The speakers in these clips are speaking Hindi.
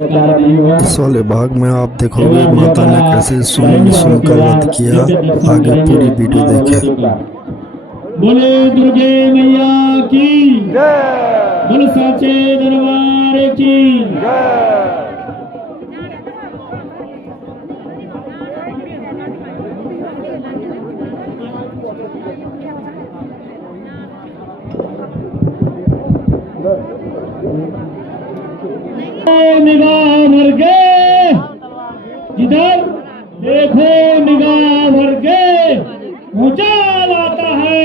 इस वाले भाग में आप देखोगे माता ने कैसे सुन कर वध किया। आगे पूरी वीडियो देखें। बोले दुर्गे मैया की बोले साचे दरबार की निगाह भर के जिधर देखो निगाह भर के ऊंचा लाता है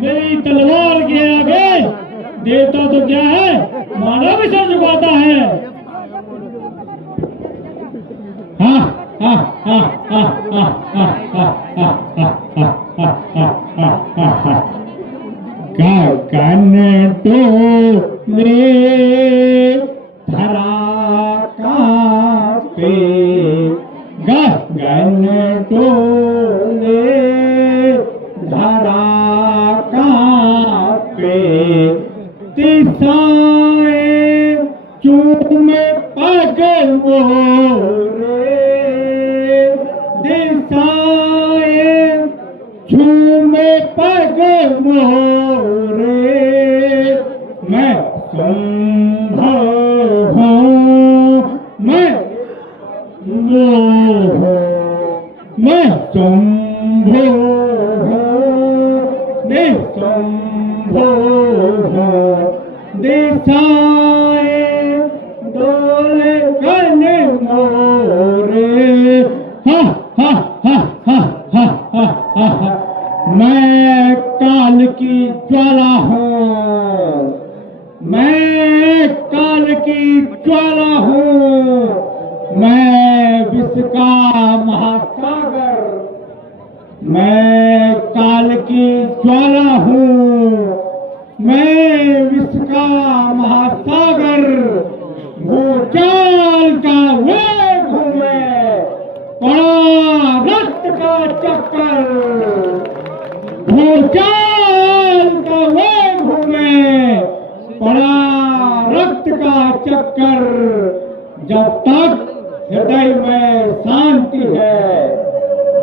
मेरी तलवार के आगे देवता तो क्या है मानव भी सर झुकाता है। हाँ हाँ हाँ हाँ हाँ हाँ हाँ हाँ हाँ हाँ हाँ हाँ गगन डोले धरा कांपे गगन डोले धरा कांपे दिशाएं चूमे पग मोरे दिशाएं चूमे पग मोरे मैं संभव हूँ मैं संभव हूँ दिशाएं डोले गन मोरे हा हा हा हा हा हा हा मैं काल की ज्वाला हूँ मैं काल की ज्वाला हूँ मैं विश्व का महासागर मैं काल की ज्वाला हूँ मैं विश्व का महासागर भूचाल का वेग हूँ मैं बड़ा रक्त का चक्कर भूचाल का वेग हूँ मैं बड़ा रक्त का चक्कर। जब तक हृदय में शांति है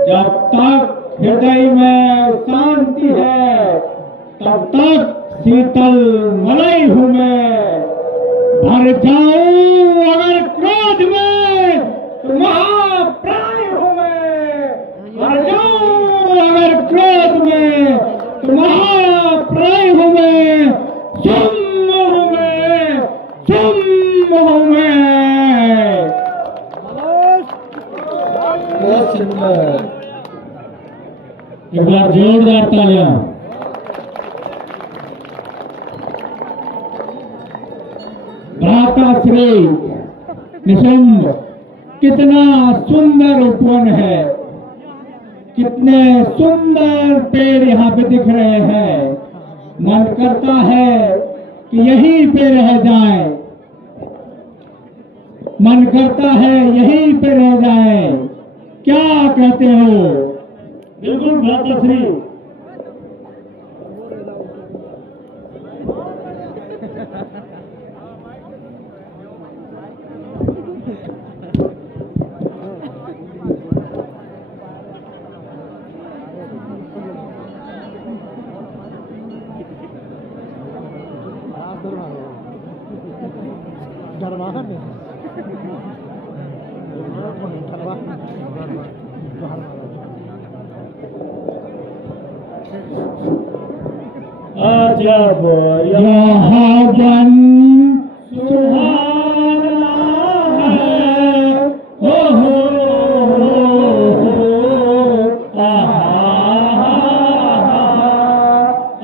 जब तक हृदय में शांति है तब तक शीतल मलई हूँ मैं। भर जाऊं अगर क्रोध में तो महाप्राण हूँ मैं। भर जाऊं अगर क्रोध में तो महाप्राण हूँ मैं। सुम्म हूँ मैं सुम्म हूँ मैं। एक बार जोरदार तालियां। भ्राताश्री निशुंभ कितना सुंदर उपवन है कितने सुंदर पेड़ यहाँ पे दिख रहे हैं। मन करता है कि यहीं पे रह जाए मन करता है यहीं पे रह जाए। क्या कहते हो? बिल्कुल भ्राताश्री। अजब यहाँ जन सुहाना है हो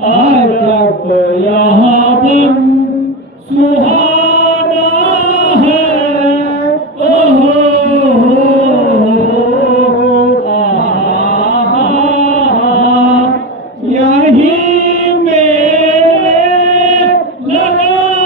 अजब यहाँ जन सुहाना है यही मेरे लगा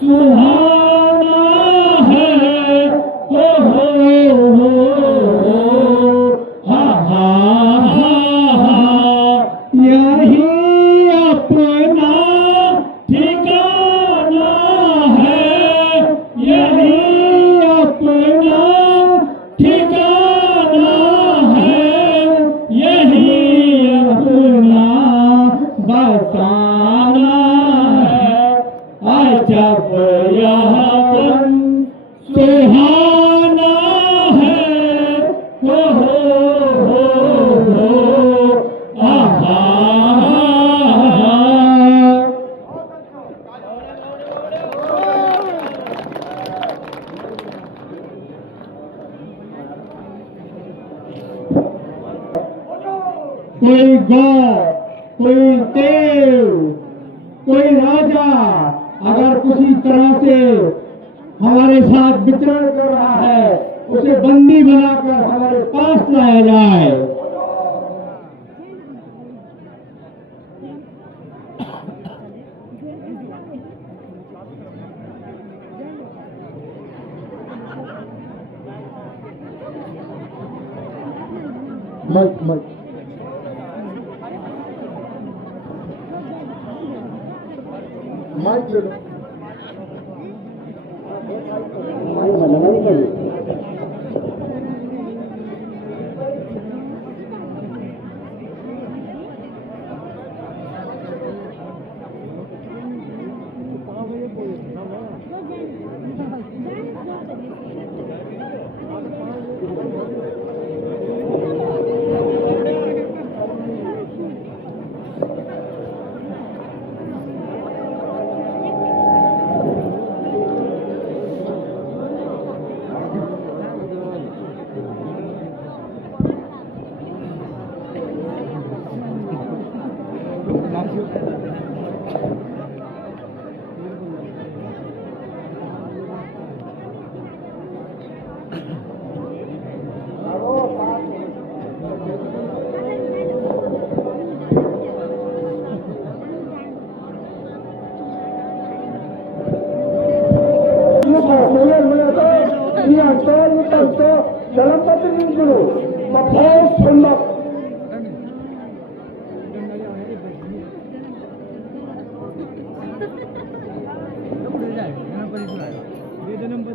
सुहाना है, हो हा हा हा, यही अपना ठिकाना है, यही अपना ठिकाना है, यही अपना बसाना है। अजब यह पन सुहाना है, हो आहा। कोई गौ, कोई देव, कोई राजा अगर किसी तरह से हमारे साथ विचरण कर रहा है, उसे बंदी बनाकर हमारे पास लाया जाए। मत मत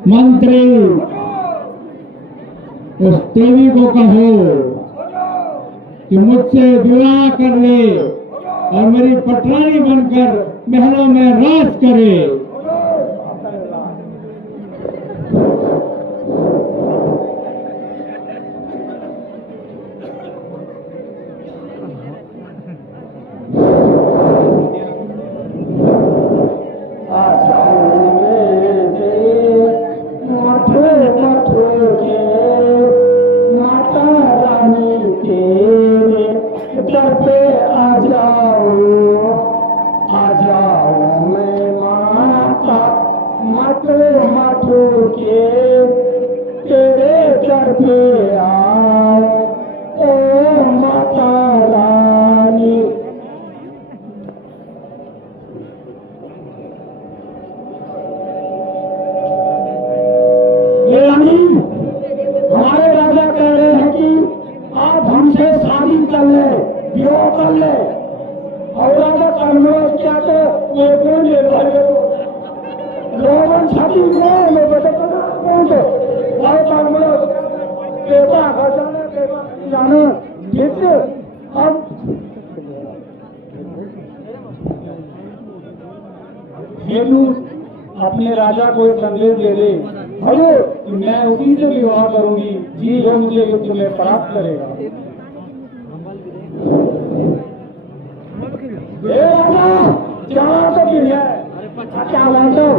मंत्री उस देवी को कहो कि मुझसे विवाह कर ले और मेरी पटरानी बनकर महलों में राज करे। हमारे राजा कह रहे हैं कि आप हमसे शादी कर ले, विवाह कर ले। और राजा कर्मोज क्या तो वो कौन ले लोगन छाती में बता कौन तो और कर्मोज बेटा खजाना बेटा जाना ठीक है। अब हेतु अपने राजा को एक संदेश दे दे, अरे मैं उसी से विवाह करूंगी जी जो मुझे युद्ध में प्राप्त करेगा। क्या तो फिर है क्या बात हो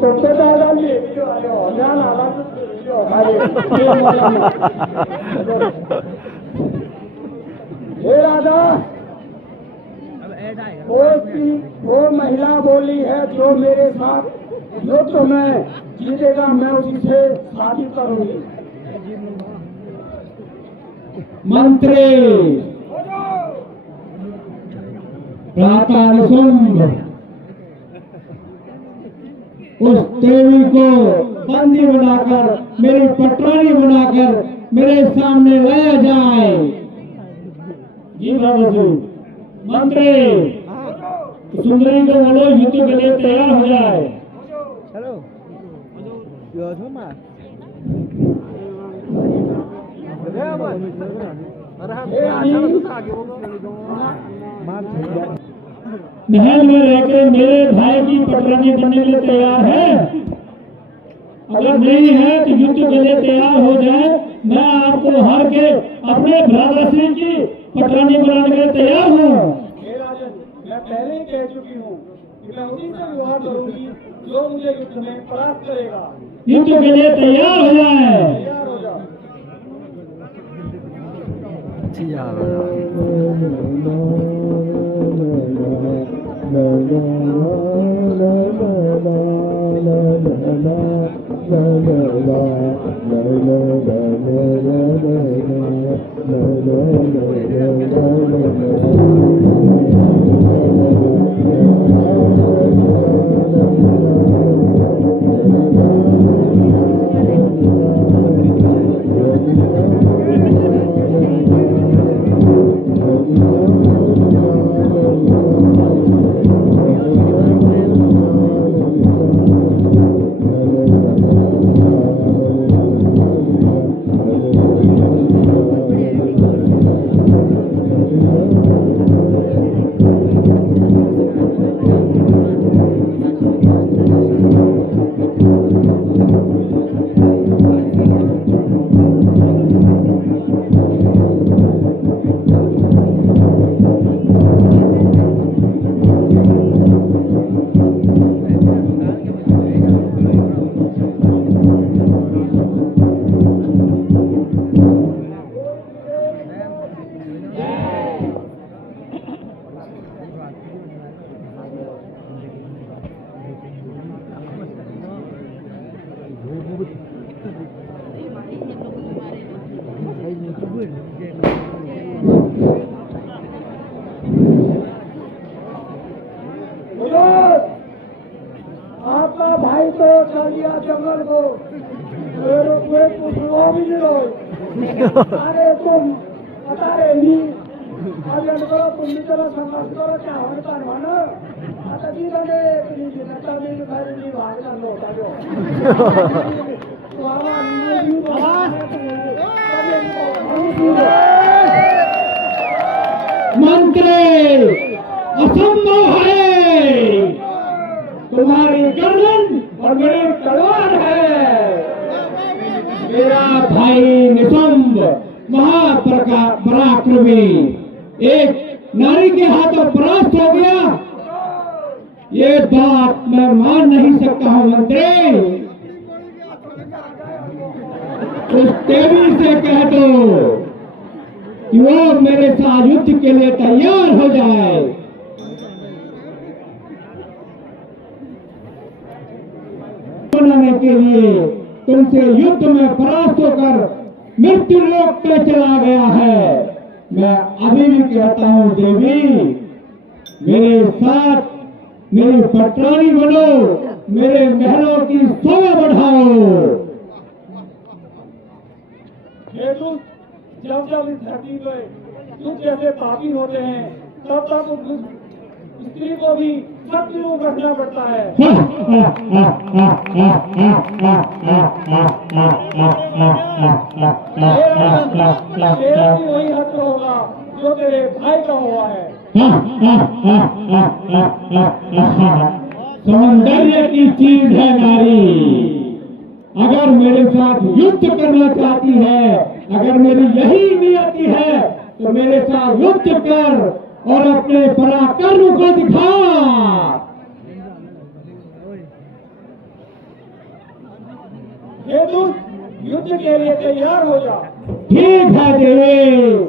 तो दादा ये ध्यान आला राजा वो महिला बोली है जो मेरे साथ युद्ध में जीतेगा मैं उसी से शादी करूंगी। मंत्री प्रातः शुंभ उस देवी को बंदी बनाकर, मेरी पटरानी बनाकर मेरे सामने लाया जाए। जी बाबा जी, मंत्री सुंदरी को बोलो युद्ध के लिए तैयार हो जाए। महल में रहकर मेरे भाई की पटरानी बनने के लिए तैयार है? अगर नहीं है तो युद्ध के लिए तैयार हो जाए। मैं आपको हार के अपने भ्राता सिंह की पटरानी बनाने के लिए तैयार हूँ। मैं पहले ही कह चुकी हूँ कि मैं उसी से विवाह करूंगी जो मुझे युद्ध में परास्त करेगा। युद्ध के लिए तैयार हो जाए। तैयार हो जाओ। आपका भाई तो चल दिया जंगल को, कोई पुछवा भी नहीं रहो। अरे तुम अरे नहीं अरे करो तुम चलो संघर्ष करो क्या होता है ना। आता जी रहे प्लीज नता में घर नहीं बाहर कर लो जो मंत्री असंभव है। तुम्हारी गर्दन और मेरी तलवार है। मेरा भाई निशंब महापराक्रमी एक नारी के हाथों परास्त हो गया। ये बात मैं मान नहीं सकता हूँ मंत्री। उस देवी से कह दो कि वो मेरे साथ युद्ध के लिए तैयार हो जाए। बनाने के लिए तुमसे युद्ध में परास्त होकर मृत्यु लोक पे चला गया है। मैं अभी भी कहता हूँ देवी, मेरे साथ मेरी पटरानी बनो, मेरे महलों की शोभा बढ़ाओ। जब जब इस धरती पे दुख जैसे पापी होते हैं तब तक उस स्त्री को भी शत्रु करना पड़ता है। वही हक होगा जो तेरे भाई का हुआ है। सौंदर्य की चीज है नारी। अगर मेरे साथ युद्ध करना चाहती है, अगर मेरी यही नियति है तो मेरे साथ युद्ध कर और अपने पराक्रम को दिखा। हे दुष्ट, युद्ध के लिए तैयार हो जा। ठीक है देवी।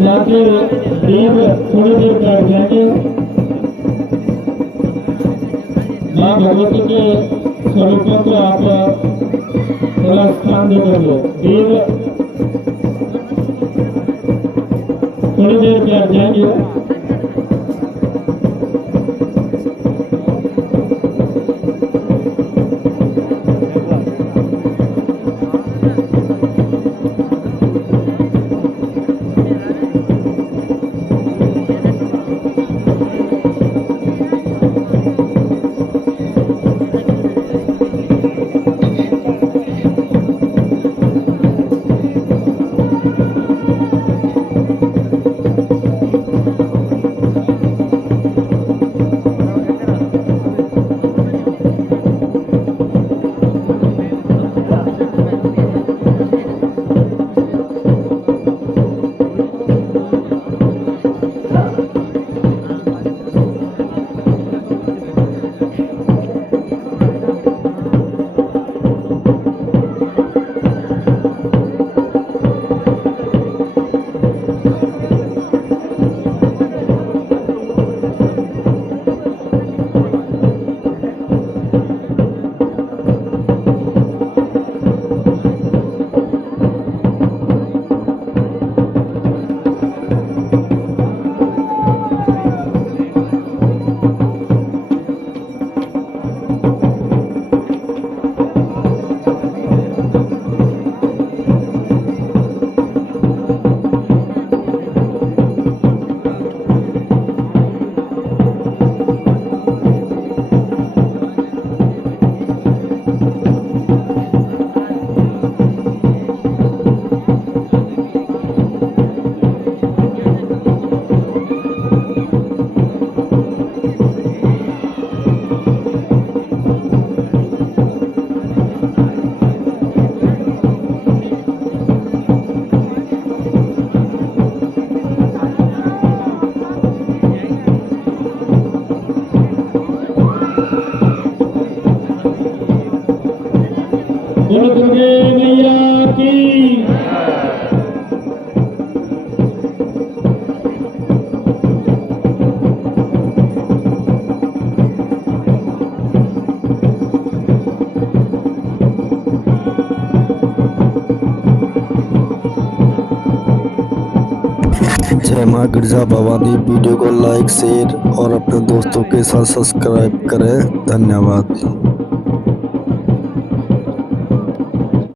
जाके देव थोड़ी देर बैठ जाएंगे। माँ भगवती के स्वरूपों को आप थोड़ा स्थान देकर लो। देव थोड़ी देर बैठ जाएंगे। बोलो दुर्गे मैया की। जय माँ गिरजा भवानी। वीडियो को लाइक शेयर और अपने दोस्तों के साथ सब्सक्राइब करें। धन्यवाद।